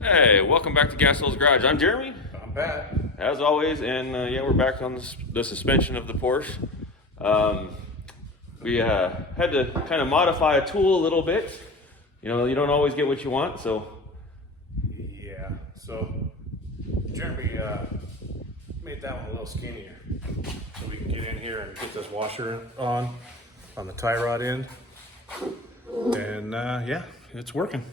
Hey, welcome back to Gas Hill's Garage. I'm Jeremy, I'm Pat. as always, and yeah, we're back on the suspension of the Porsche. We had to kind of modify a tool a little bit. You know, you don't always get what you want, so. Yeah, so Jeremy made that one a little skinnier so we can get in here and get this washer on the tie rod end. And yeah, it's working.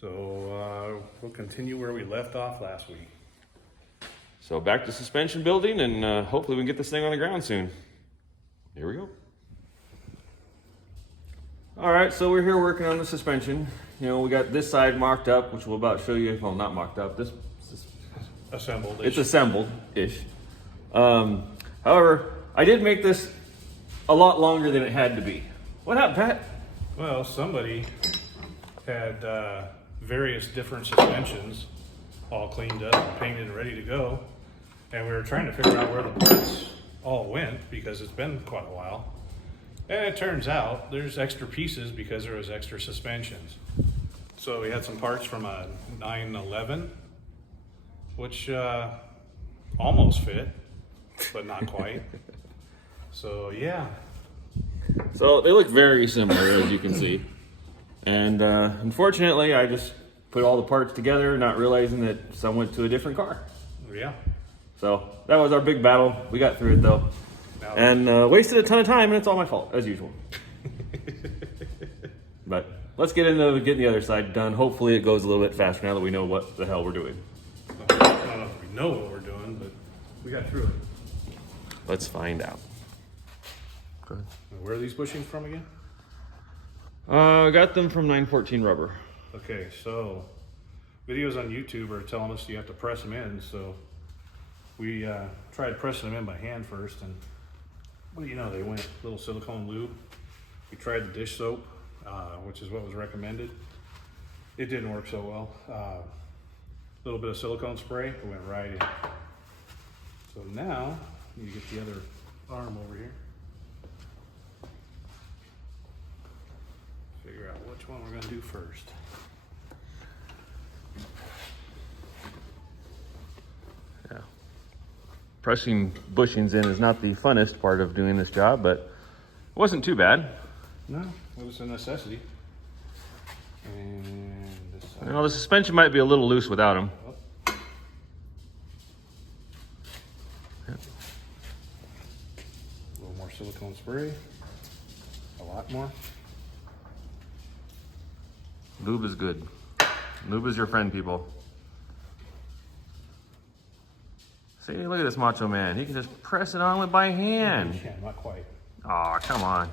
So we'll continue where we left off last week. So back to suspension building, and hopefully we can get this thing on the ground soon. Here we go. All right, so we're here working on the suspension. You know, we got this side mocked up, which we'll about show you. Well, not mocked up. This Assembled. it's assembled-ish. However, I did make this a lot longer than it had to be. What happened, Pat? Well, somebody had various different suspensions all cleaned up and painted and ready to go. And we were trying to figure out where the parts all went because it's been quite a while. And it turns out there's extra pieces because there was extra suspensions. So we had some parts from a 911, which almost fit, but not quite. So yeah. So they look very similar, as you can see. And unfortunately, I just put all the parts together, not realizing that some went to a different car. Yeah. So that was our big battle. We got through it though. Now, And wasted a ton of time, and it's all my fault, as usual. But let's get into getting the other side done. Hopefully it goes a little bit faster now that we know what the hell we're doing. I don't know if we know what we're doing, but we got through it. Let's find out. Good. Where are these bushings from again? Got them from 914 Rubber. Okay, so videos on YouTube are telling us you have to press them in, so we tried pressing them in by hand first, and what do you know, they went a little silicone lube. We tried the dish soap, which is what was recommended. It didn't work so well. A little bit of silicone spray, it went right in. So now, you get the other arm over here. Figure out which one we're gonna do first. Yeah. Pressing bushings in is not the funnest part of doing this job, but it wasn't too bad. No, it was a necessity. And this side. You know, the suspension might be a little loose without them. Oh. Yeah. A little more silicone spray. A lot more. Lube is good. Lube is your friend, people. See, look at this macho man. He can just press it on by hand. Yeah, not quite. Aw, come on.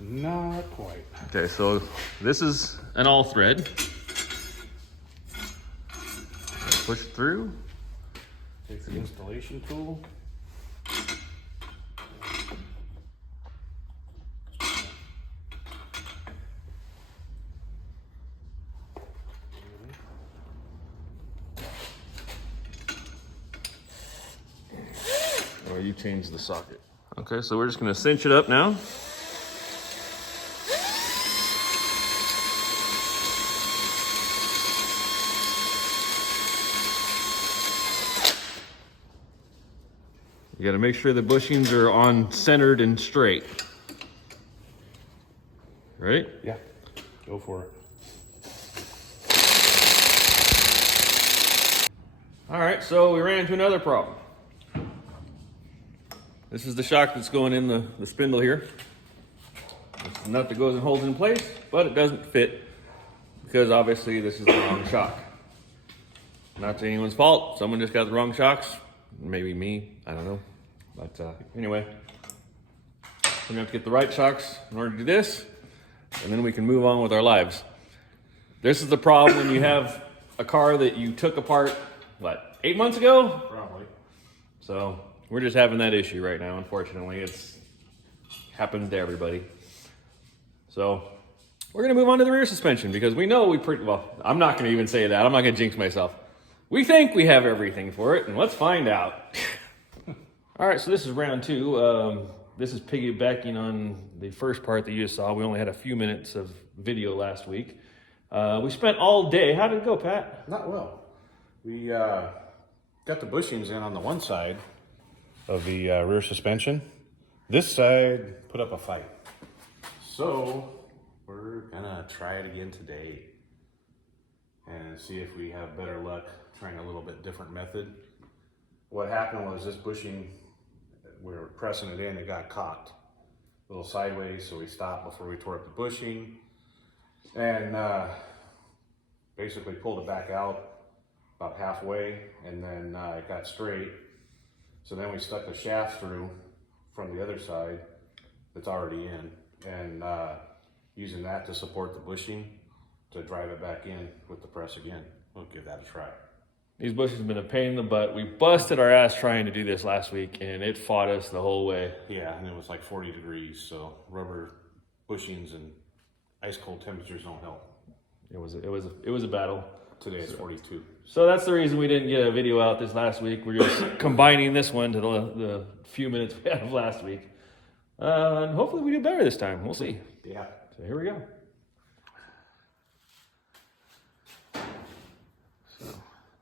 Not quite. Okay, so this is an all thread. Push it through. Take the installation tool. Or you change the socket. Okay, so we're just gonna cinch it up now. You gotta make sure the bushings are on centered and straight. Right? Yeah, go for it. All right, so we ran into another problem. This is the shock that's going in the spindle here. It's the nut that goes and holds it in place, but it doesn't fit because obviously this is the wrong shock. Not to anyone's fault. Someone just got the wrong shocks. Maybe me, I don't know. But anyway, so we have to get the right shocks in order to do this, and then we can move on with our lives. This is the problem when you have a car that you took apart, what, 8 months ago? Probably. So we're just having that issue right now, unfortunately. It's happens to everybody. So we're gonna move on to the rear suspension because we know well, I'm not gonna even say that. I'm not gonna jinx myself. We think we have everything for it, and let's find out. All right, so this is round two. This is piggybacking on the first part that you just saw. We only had a few minutes of video last week. We spent all day. How did it go, Pat? Not well. We got the bushings in on the one side of the rear suspension. This side put up a fight. So we're gonna try it again today and see if we have better luck trying a little bit different method. What happened was this bushing, we were pressing it in, it got caught a little sideways, so we stopped before we tore up the bushing and basically pulled it back out about halfway, and then it got straight. So then we stuck the shaft through from the other side that's already in, and using that to support the bushing to drive it back in with the press again. We'll give that a try. These bushings have been a pain in the butt. We busted our ass trying to do this last week, and it fought us the whole way. Yeah, and it was like 40 degrees, so rubber bushings and ice cold temperatures don't help. It was a battle. Today it's 42. So that's the reason we didn't get a video out this last week. We're just combining this one to the few minutes we had of last week. And hopefully we do better this time. We'll see. Yeah. So here we go. So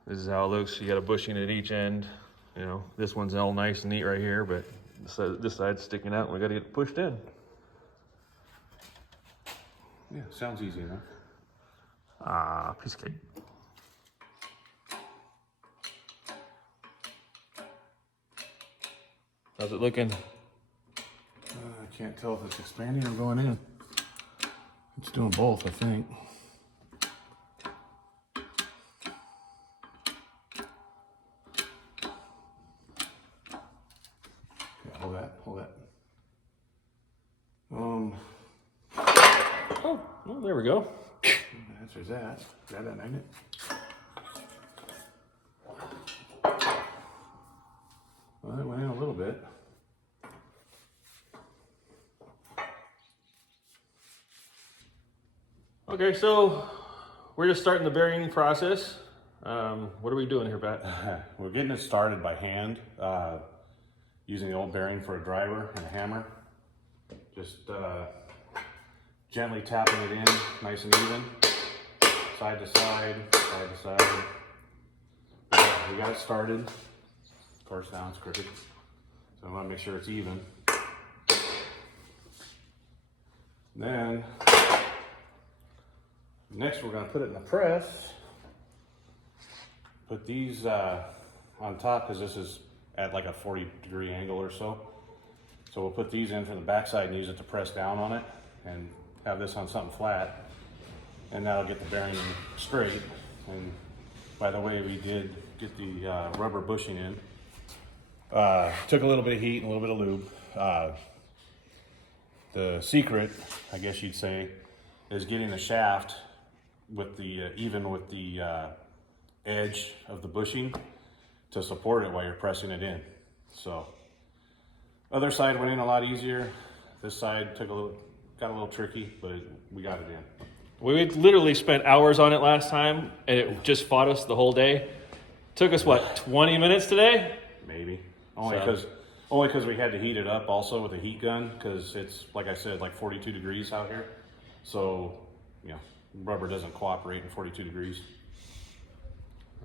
this is how it looks. You got a bushing at each end. You know, this one's all nice and neat right here, but this side's sticking out and we got to get it pushed in. Yeah, sounds easy enough. Piece of cake. How's it looking? I can't tell if it's expanding or going in. It's doing both, I think. Yeah, hold that. Oh, well, there we go. Answers that. Grab that magnet. Well, it went in a little bit. Okay, so we're just starting the bearing process. What are we doing here, Pat? We're getting it started by hand, using the old bearing for a driver and a hammer. Just gently tapping it in, nice and even, side to side, side to side. We got it started. Of course, now it's crooked, so I want to make sure it's even. Then, next we're going to put it in the press. Put these on top because this is at like a 40-degree angle or so. So we'll put these in from the backside and use it to press down on it and have this on something flat. And that'll get the bearing straight. And by the way, we did get the rubber bushing in. Took a little bit of heat and a little bit of lube. The secret, I guess you'd say, is getting the shaft with the even with the edge of the bushing to support it while you're pressing it in. So other side went in a lot easier. This side got a little tricky, but we got it in. We literally spent hours on it last time, and it just fought us the whole day. Took us what, 20 minutes today? Maybe only because we had to heat it up also with a heat gun because it's, like I said, like 42 degrees out here. So rubber doesn't cooperate in 42 degrees.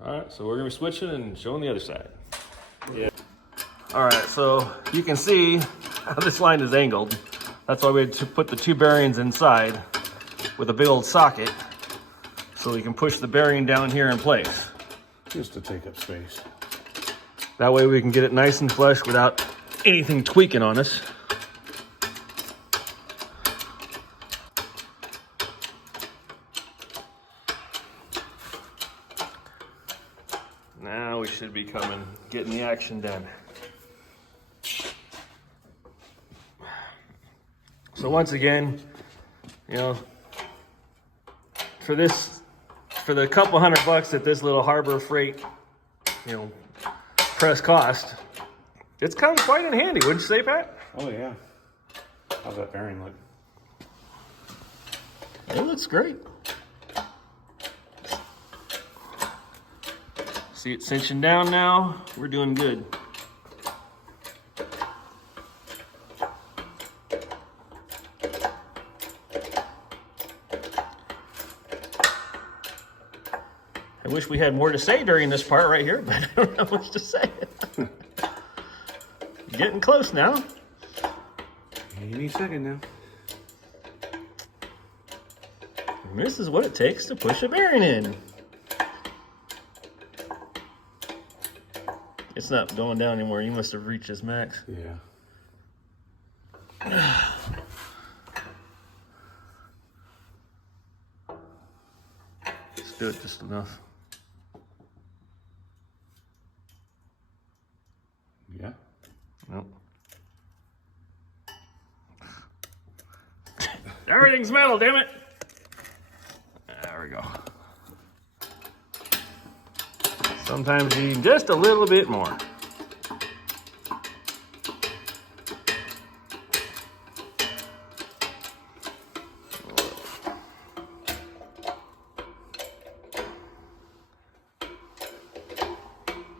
All right, so we're gonna be switching and showing the other side. Yeah. All right, so you can see how this line is angled. That's why we had to put the two bearings inside with a big old socket so we can push the bearing down here in place. Just to take up space. That way we can get it nice and flush without anything tweaking on us. Now we should be getting the action done. So once again, for the couple $100 that this little Harbor Freight, press cost, it's come quite in handy, wouldn't you say, Pat? Oh yeah. How's that bearing look? It looks great. See it cinching down now? We're doing good. I wish we had more to say during this part right here, but I don't know much to say. Getting close now. Any second now. And this is what it takes to push a bearing in. It's not going down anymore. You must have reached its max. Yeah. Let's do it just enough. Yeah. Nope. Everything's metal, damn it. There we go. Sometimes you need just a little bit more.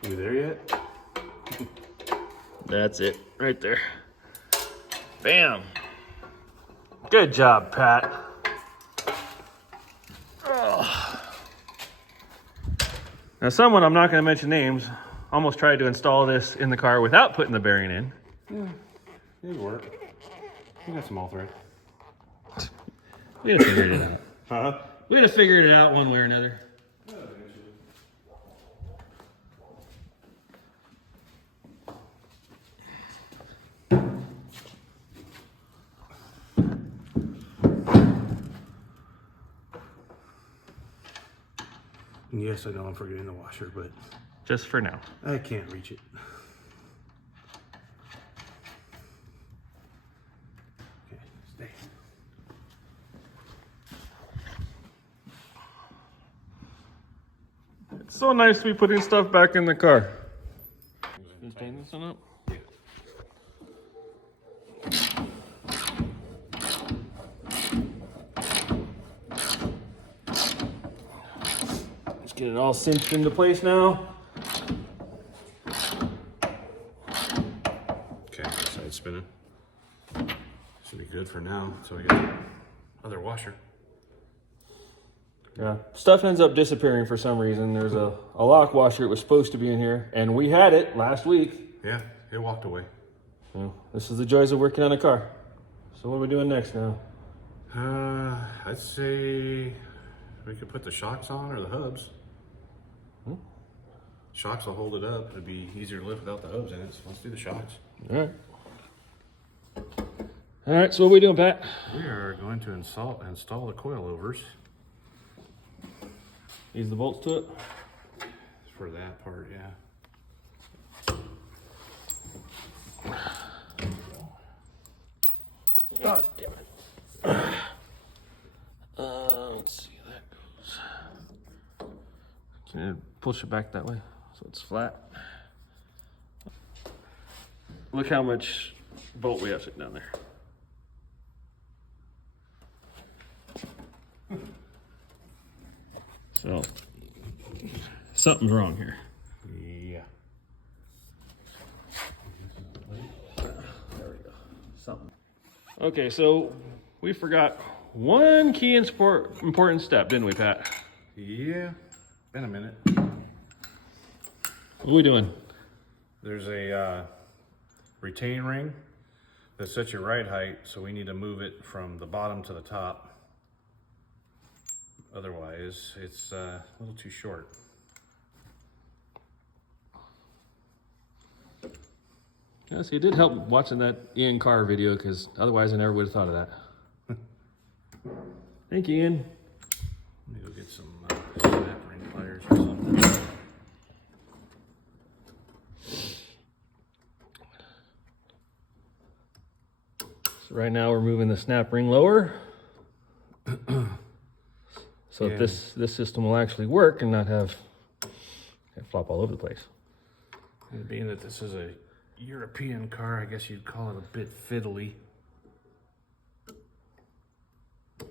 You there yet? That's it, right there. Bam. Good job, Pat. Oh. Now, someone, I'm not going to mention names, almost tried to install this in the car without putting the bearing in. Yeah, it'd work. You got some all thread. We'd have figured it out. Huh? We'd have figured it out one way or another. Yes, I know I'm forgetting the washer, but Just for now. I can't reach it. Okay, stay. It's so nice to be putting stuff back in the car. Just tighten this one up. Just get it all cinched into place now. Okay, side spinning. Should be good for now until I get the other washer. Yeah, stuff ends up disappearing for some reason. There's a lock washer. It was supposed to be in here, and we had it last week. Yeah, it walked away. So this is the joys of working on a car. So what are we doing next now? I'd say we could put the shocks on or the hubs. Shocks will hold it up. It'd be easier to lift without the hubs in it. So let's do the shocks. All right. All right, so what are we doing, Pat? We are going to install the coilovers. Ease the bolts to it. For that part, yeah. God damn it. Let's see how that goes. Can you push it back that way so it's flat? Look how much bolt we have sitting down there. So, something's wrong here. Yeah. There we go. Something. Okay, so we forgot one key and important step, didn't we, Pat? Yeah. Been a minute. What are we doing? There's a retain ring that sets your ride height, so we need to move it from the bottom to the top. Otherwise, it's a little too short. Yeah, see, it did help watching that Ian Carr video, because otherwise I never would have thought of that. Thank you, Ian. Let me go get some snap ring pliers or something. So right now we're moving the snap ring lower. So Yeah. that this system will actually work and not have it flop all over the place. And being that this is a European car, I guess you'd call it a bit fiddly. If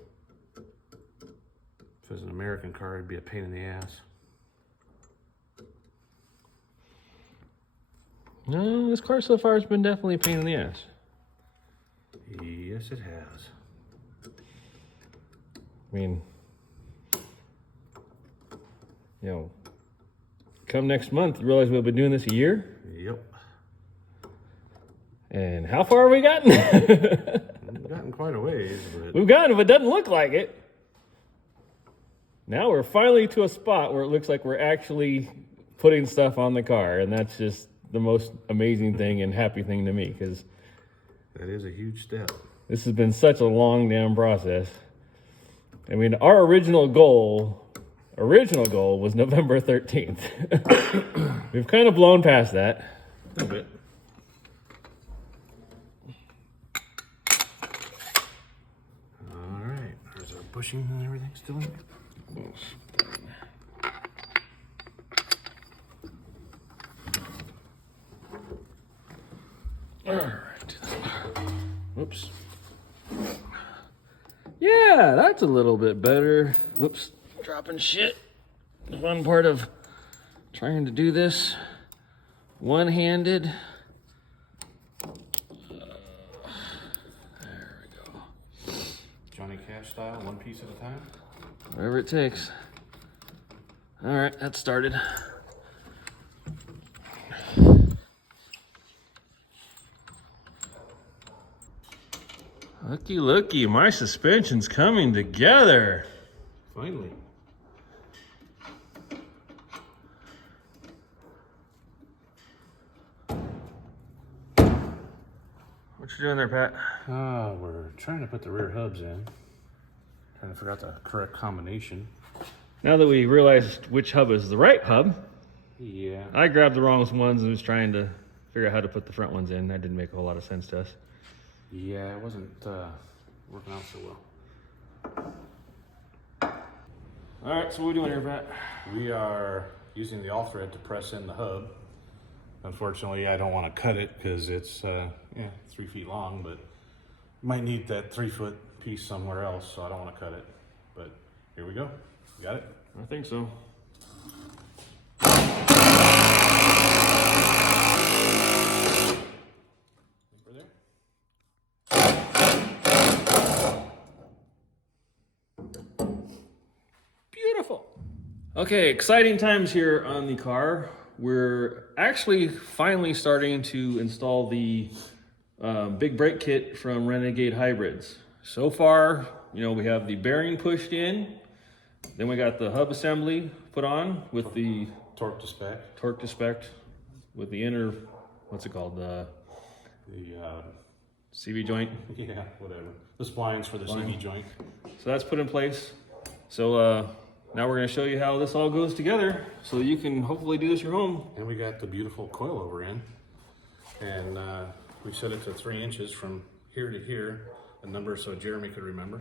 it was an American car, it'd be a pain in the ass. No, this car so far has been definitely a pain in the ass. Yes, it has. I mean, you know, come next month, you realize we've been doing this a year. Yep. And how far have we gotten? We've gotten quite a ways, but We've gotten, but it doesn't look like it. Now we're finally to a spot where it looks like we're actually putting stuff on the car, and that's just the most amazing thing and happy thing to me, because that is a huge step. this has been such a long damn process. I mean, our original goal was November 13th. We've kind of blown past that. A little bit. All right. There's our bushing and everything still in there. All right. Whoops. Yeah, that's a little bit better. Whoops, dropping shit. The fun part of trying to do this one-handed. There we go. Johnny Cash style, one piece at a time. Whatever it takes. All right, that started. Looky, looky, my suspension's coming together. Finally. What you doing there, Pat? We're trying to put the rear hubs in. Trying to figure out the correct combination. Now that we realized which hub is the right hub, Yeah. I grabbed the wrong ones and was trying to figure out how to put the front ones in. That didn't make a whole lot of sense to us. Yeah, it wasn't working out so well. All right, so what are we doing here, Pat? We are using the all thread to press in the hub. Unfortunately, I don't want to cut it because it's 3 feet long, but might need that 3 foot piece somewhere else, so I don't want to cut it. But here we go. Got it? I think so. We're there. Beautiful. Okay, exciting times here on the car. We're actually finally starting to install the big brake kit from Renegade Hybrids. So far, you know, we have the bearing pushed in, then we got the hub assembly put on with the Torque to spec. torque to spec with the inner, what's it called, The CV joint. yeah, whatever. The splines for the CV joint. So that's put in place. So now we're going to show you how this all goes together so you can hopefully do this your home. And we got the beautiful coilover in. And we set it to 3 inches from here to here, a number so Jeremy could remember.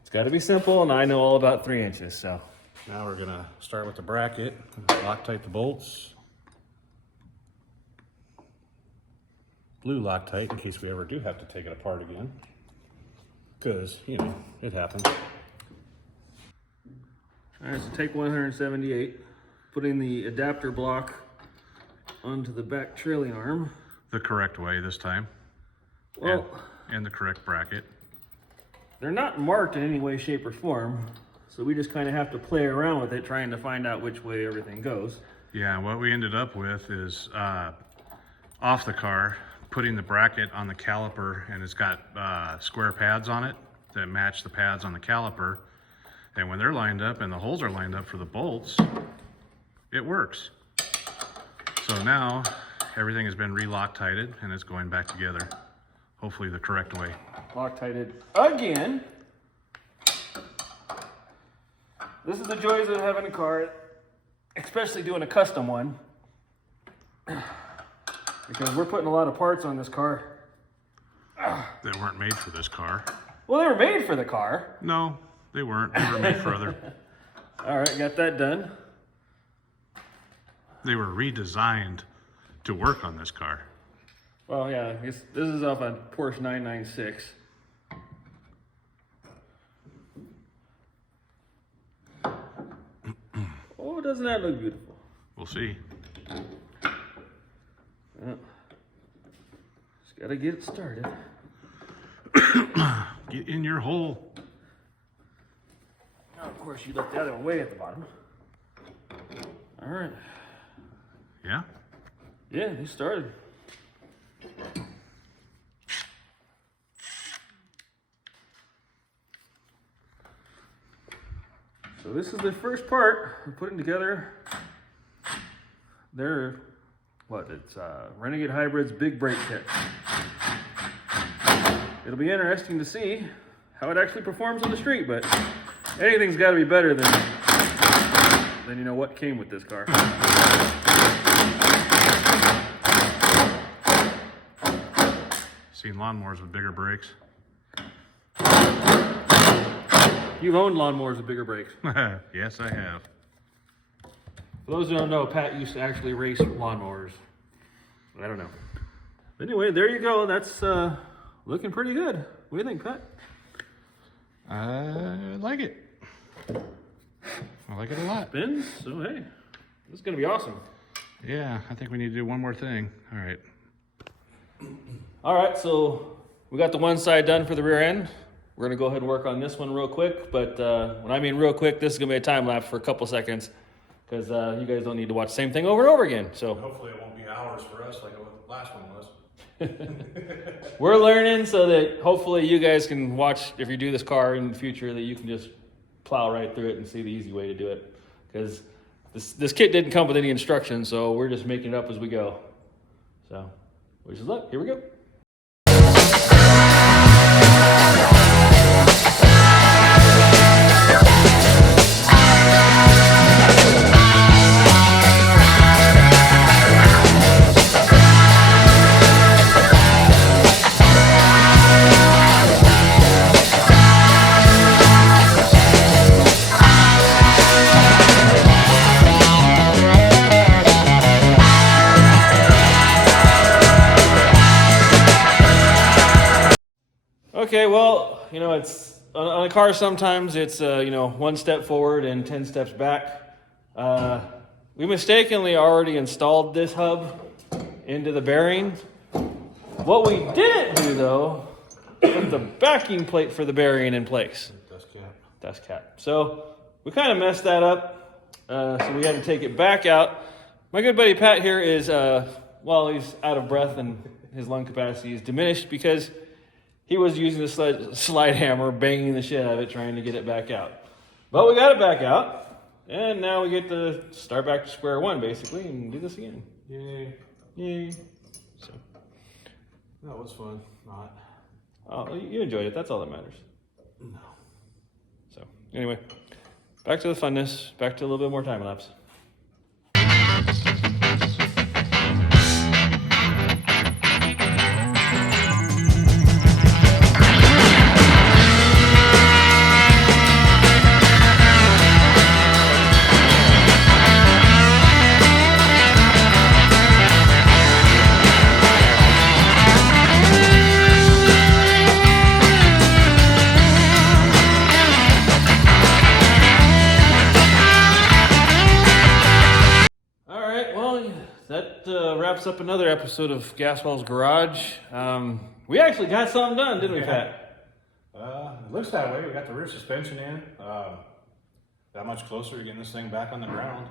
It's got to be simple, and I know all about 3 inches, so. Now we're gonna start with the bracket, Loctite the bolts. Blue Loctite in case we ever do have to take it apart again. Because, you know, it happens. All right, so take 178, putting the adapter block onto the back trailing arm. The correct way this time. Well, and the correct bracket. they're not marked in any way, shape, or form, so we just kind of have to play around with it, trying to find out which way everything goes. Yeah, what we ended up with is off the car, putting the bracket on the caliper, and it's got square pads on it that match the pads on the caliper. And when they're lined up and the holes are lined up for the bolts, it works. So now everything has been re-Loctited and it's going back together, hopefully the correct way. Loctited again. This is the joys of having a car, especially doing a custom one, because we're putting a lot of parts on this car. That weren't made for this car. Well, they were made for the car. No, they weren't. They were made for other. All right, got that done. They were redesigned to work on this car. Well, yeah, this is off a Porsche 996. Oh, doesn't that look beautiful? We'll see. Well, just gotta get it started. Get in your hole. Now, of course, you look the other way at the bottom. All right. Yeah? Yeah, he started. So this is the first part we're putting together. They're, what, it's Renegade Hybrids big brake kit. It'll be interesting to see how it actually performs on the street, but anything's got to be better than you know what came with this car. Seen lawnmowers with bigger brakes. You've owned lawnmowers with bigger brakes. Yes, I have. For those who don't know, Pat used to actually race lawnmowers. I don't know. But anyway, there you go. That's looking pretty good. What do you think, Pat? I like it. I like it a lot. Spins? So hey, this is gonna be awesome. Yeah, I think we need to do one more thing. All right. All right, so we got the one side done for the rear end. We're gonna go ahead and work on this one real quick, but when I mean real quick, this is gonna be a time lapse for a couple seconds because you guys don't need to watch the same thing over and over again. So hopefully it won't be hours for us like the last one was. we're learning so that hopefully you guys can watch, if you do this car in the future, that you can just plow right through it and see the easy way to do it. Because this kit didn't come with any instructions, so we're just making it up as we go. So, wish us luck. Here we go. Okay, well, you know, it's on a car sometimes it's, you know, 1 step forward and 10 steps back. We mistakenly already installed this hub into the bearing. What we didn't do, though, put the backing plate for the bearing in place. Dust cap. So we kind of messed that up, so we had to take it back out. My good buddy Pat here is, well, he's out of breath and his lung capacity is diminished because he was using the slide hammer, banging the shit out of it, trying to get it back out. But we got it back out, and now we get to start back to square one, basically, and do this again. Yay. Yay. So, That was fun. Not. oh, you enjoyed it. That's all that matters. No. So, anyway, back to the funness, back to a little bit more time lapse. That wraps up another episode of Gaswell's Garage. We actually got something done, didn't we, Pat? It looks that way. We got the rear suspension in. That much closer to getting this thing back on the ground.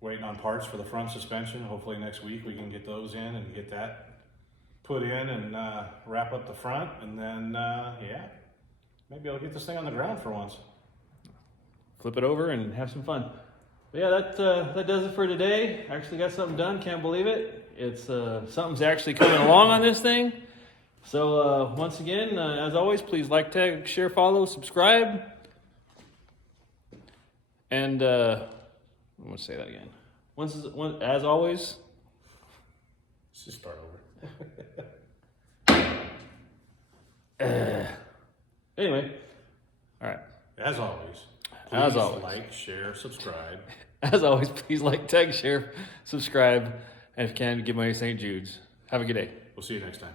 Waiting on parts for the front suspension. Hopefully next week we can get those in and get that put in and wrap up the front. And then, yeah, maybe I'll get this thing on the ground for once. Flip it over and have some fun. But yeah, that does it for today. Actually got something done, can't believe it. It's something's actually coming along on this thing. So once again, as always, please like, tag, share, follow, subscribe. And I'm gonna say that again. As always. Let's just start over. Anyway, all right. As always. As Please always. like, share, subscribe. As always, please like, tag, share, subscribe, and if you can, give money to St. Jude's. Have a good day. We'll see you next time.